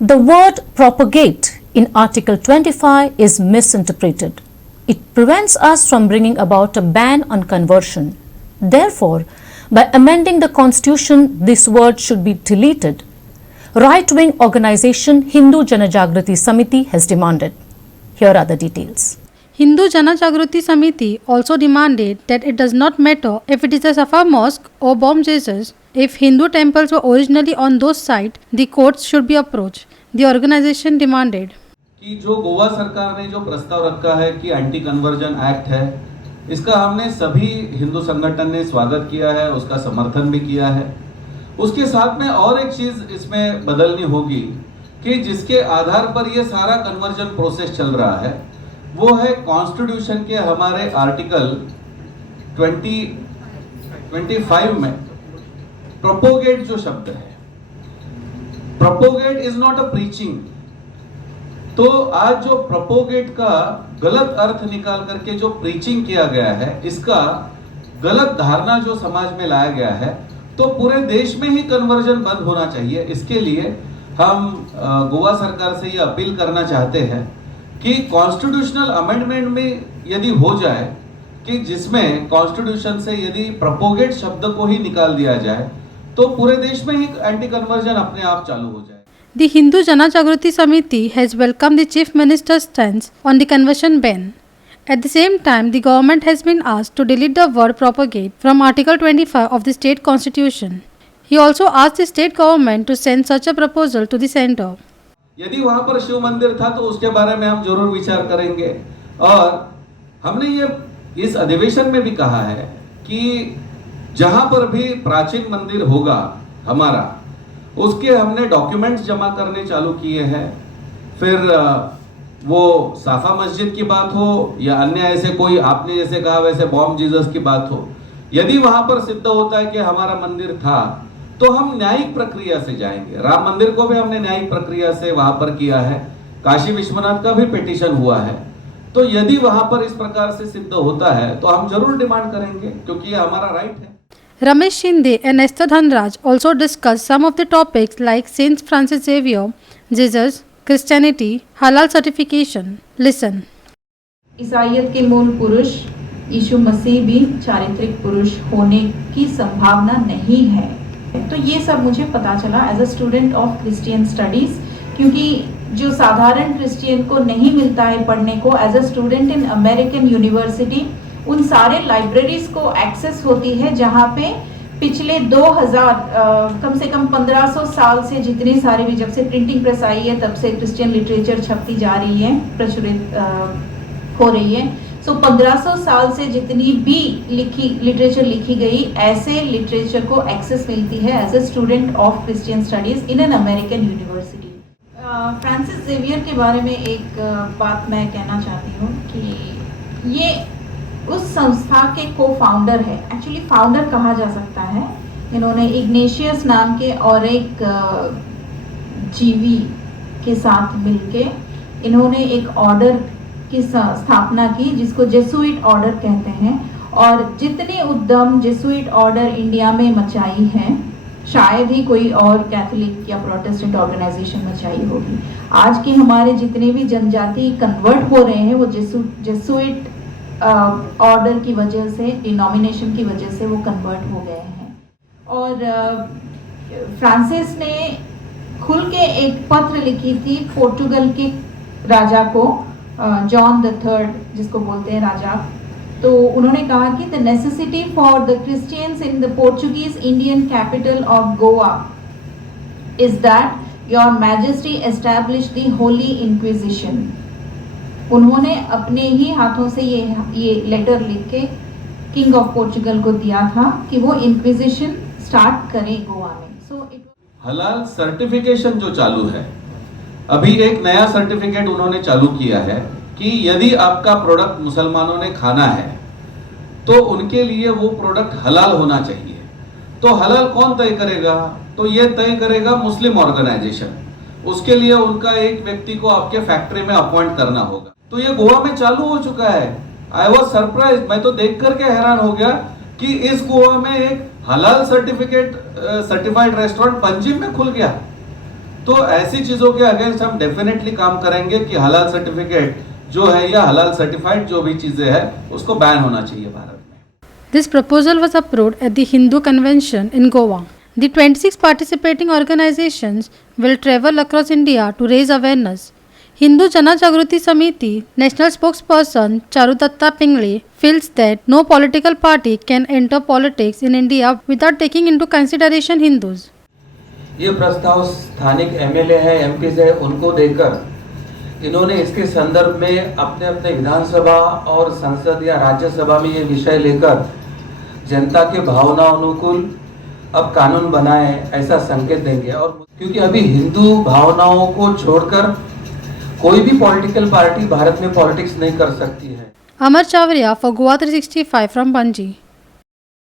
The word propagate in Article 25 is misinterpreted. It prevents us from bringing about a ban on conversion. Therefore, by amending the Constitution, this word should be deleted. Right-wing organization Hindu Janajagrati Samiti has demanded. Here are the details. Hindu Janajagrati Samiti also demanded that it does not matter if it is a Safa mosque or Bom Jesus. If Hindu temples were originally on those sites, the courts should be approached. The organization demanded कि जो गोवा सरकार ने जो प्रस्ताव रखा है कि anti conversion act है, इसका हमने सभी हिंदू संगठन ने स्वागत किया है, उसका समर्थन भी किया है। उसके साथ में और एक चीज इसमें बदलनी होगी कि जिसके आधार पर ये सारा कन्वर्जन प्रोसेस चल रहा है वो है कॉन्स्टिट्यूशन के हमारे आर्टिकल 25 में प्रोपोगेट जो शब्द है, propagate is not a preaching. तो आज जो प्रोपोगेट का गलत अर्थ निकाल करके जो प्रीचिंग किया गया है, इसका गलत धारणा जो समाज में लाया गया है, तो पूरे देश में ही कन्वर्जन बंद होना चाहिए। इसके लिए हम गोवा सरकार से ये अपील करना चाहते हैं कि कॉन्स्टिट्यूशनल अमेंडमेंट में यदि हो जाए कि जिसमें कॉन्स्टिट्यूशन से यदि प्रोपोगेट शब्द को ही निकाल दिया जाए तो पूरे देश में ही एंटी कन्वर्जन अपने आप चालू हो जाए। The Hindu Janajagrati Samiti has welcomed the Chief Minister's stance on the conversion ban. At the same time, the government has been asked to delete the word propagate from Article 25 of the state constitution. He also asked the state government to send such a proposal to the centre. यदि वहां पर शिव मंदिर था तो उसके बारे में हम जरूर विचार करेंगे। और हमने ये इस अधिवेशन में भी कहा है कि जहां पर भी प्राचीन मंदिर होगा हमारा, उसके हमने डॉक्यूमेंट्स जमा करने चालू किए हैं। फिर वो साफा मस्जिद की बात हो या अन्य ऐसे कोई आपने जैसे कहा वैसे बॉम जीसस की बात हो, यदि वहां पर सिद्ध होता है कि हमारा मंदिर था तो हम न्यायिक प्रक्रिया से जाएंगे। राम मंदिर को भी हमने न्यायिक प्रक्रिया से वहां पर किया है, काशी विश्वनाथ का भी पिटीशन हुआ है। तो यदि वहां पर इस प्रकार से सिद्ध होता है तो हम जरूर डिमांड करेंगे, क्योंकि ये हमारा राइट है। Ramesh Shinde and Esther Dhanraj also discussed some of the topics like Saint Francis Xavier, Jesus, Christianity, halal certification. Listen. ईसाइयत के मूल पुरुष यीशु मसीह भी चारित्रिक पुरुष होने की संभावना नहीं है। तो ये सब मुझे पता चला as a student of Christian studies, क्योंकि जो साधारण क्रिश्चियन को नहीं मिलता है पढ़ने को, as a student in American university उन सारे लाइब्रेरीज को एक्सेस होती है जहाँ पे पिछले 2000 कम से कम 1500 साल से जितनी सारी भी, जब से प्रिंटिंग प्रेस आई है तब से क्रिश्चियन लिटरेचर छपती जा रही है, प्रचुरित हो रही है। सो 1500 साल से जितनी भी लिटरेचर लिखी गई, ऐसे लिटरेचर को एक्सेस मिलती है as a student of Christian studies in an American university. Francis Xavier के बारे में एक बात मैं कहना चाहती हूँ कि ये उस संस्था के को फाउंडर है, एक्चुअली फाउंडर कहा जा सकता है। इन्होंने इग्नेशियस नाम के और एक जीवी के साथ मिलके इन्होंने एक ऑर्डर की स्थापना की जिसको जेसुइट ऑर्डर कहते हैं। और जितने उद्यम जेसुइट ऑर्डर इंडिया में मचाई है, शायद ही कोई और कैथोलिक या प्रोटेस्टेंट ऑर्गेनाइजेशन मचाई होगी। आज के हमारे जितने भी जनजाति कन्वर्ट हो रहे हैं वो जेसुइट ऑर्डर की वजह से, डिनोमिनेशन की वजह से वो कन्वर्ट हो गए हैं। और फ्रांसिस ने खुल के एक पत्र लिखी थी पोर्चुगल के राजा को, जॉन द थर्ड जिसको बोलते हैं राजा। तो उन्होंने कहा कि the necessity for the Christians in the Portuguese Indian capital of Goa is that your majesty establish the Holi inquisition. उन्होंने अपने ही हाथों से ये लेटर लिख के किंग ऑफ पोर्चुगल को दिया था कि वो इंक्विजिशन स्टार्ट करें गोवा में। हलाल सर्टिफिकेशन जो चालू है, अभी एक नया सर्टिफिकेट उन्होंने चालू किया है कि यदि आपका प्रोडक्ट मुसलमानों ने खाना है तो उनके लिए वो प्रोडक्ट हलाल होना चाहिए। तो हलाल कौन तय करेगा? तो ये तय करेगा मुस्लिम ऑर्गेनाइजेशन। उसके लिए उनका एक व्यक्ति को आपके फैक्ट्री में अपॉइंट करना होगा। तो ये गोवा में चालू हो चुका है। आई वॉज सरप्राइज, मैं तो देख करके हैरान हो गया कि इस गोवा में एक हलाल सर्टिफाइड रेस्टोरेंट पंजिम में खुल गया। तो ऐसी चीजों के अगेंस्ट हम डेफिनेटली काम करेंगे कि हलाल सर्टिफिकेट जो है या हलाल सर्टिफाइड जो भी चीजें हैं उसको बैन होना चाहिए भारत में। This proposal was approved at the Hindu Convention in Goa. The 26 participating organizations will travel across India to raise awareness. Hindu Jana Jagruti Samiti national spokesperson Charudatta Pingle feels that no political party can enter politics in India without taking into consideration Hindus. ये प्रस्ताव स्थानिक MLA है, MPs है, उनको देकर इन्होंने इसके संदर्भ में अपने अपने विधानसभा और संसद या राज्यसभा में ये विषय लेकर जनता के भावना अनुकूल अब कानून बनाए, ऐसा संकेत देंगे। और क्योंकि अभी हिंदू भावनाओं को छोड़कर कोई भी पॉलिटिकल पार्टी भारत में पॉलिटिक्स नहीं कर सकती है। Amar Chavriya for Goa 365 from Panji.